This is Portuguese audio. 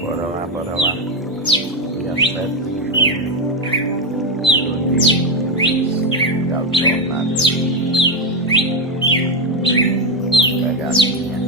Bora lá, bora lá. Dia 7 de junho de 2022. Galo-de-Campina. Pegadinha.